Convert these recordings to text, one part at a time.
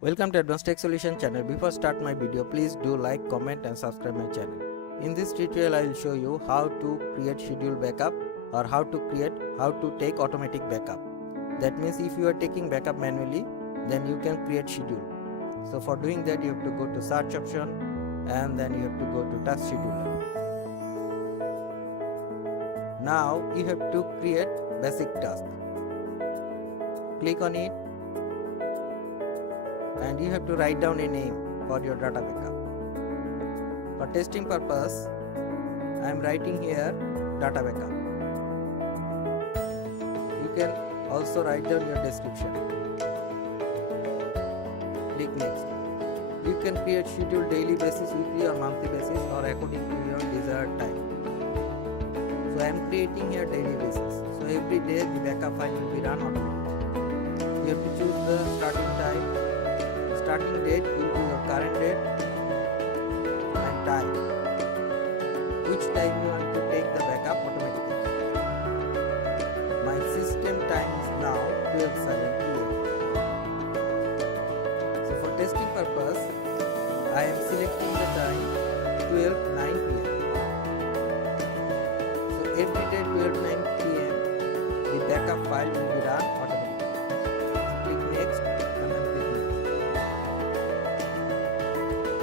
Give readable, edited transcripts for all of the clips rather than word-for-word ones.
Welcome to Advanced Tech Solution channel. Before start my video, please do like, comment and subscribe my channel. In this tutorial, I will show you how to create schedule backup or how to take automatic backup. That means if you are taking backup manually, then you can create schedule. So for doing that, you have to go to search option and then you have to go to task scheduler. Now you have to create basic task. Click on it and you have to write down a name for your data backup. For testing purpose, I am writing here data backup. You can also write down your description. Click next. You can create schedule daily basis, weekly or monthly basis or according to your desired time. So I am creating here daily basis. So every day the backup file will be run automatically. You have to choose the starting time. Starting date will be your current date and time. Which time you want to take the backup automatically. My system time is now 12:07 PM. So for testing purpose, I am selecting the time 12:09 PM. So every day 12:09 PM the backup file will be run automatically. Click next and then click next.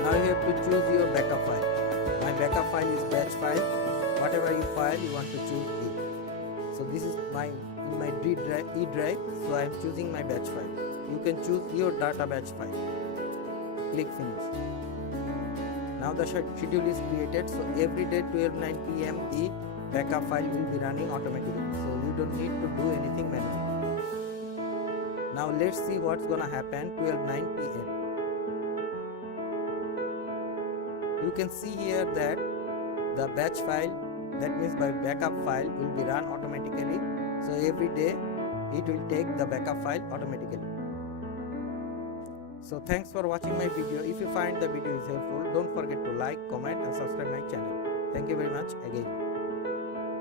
Now you have to choose your backup file. My backup file is batch file. Whatever you file, you want to choose it. So this is my E drive. So I am choosing my batch file. You can choose your data batch file. Click finish. Now the schedule is created. So every day 12:09 PM the backup file will be running automatically. So you don't need to do anything manually. Now let's see what's gonna happen 12:09 PM. You can see here that the batch file, that means my backup file, will be run automatically. So every day it will take the backup file automatically. So thanks for watching my video. If you find the video is helpful, don't forget to like, comment and subscribe my channel. Thank you very much again.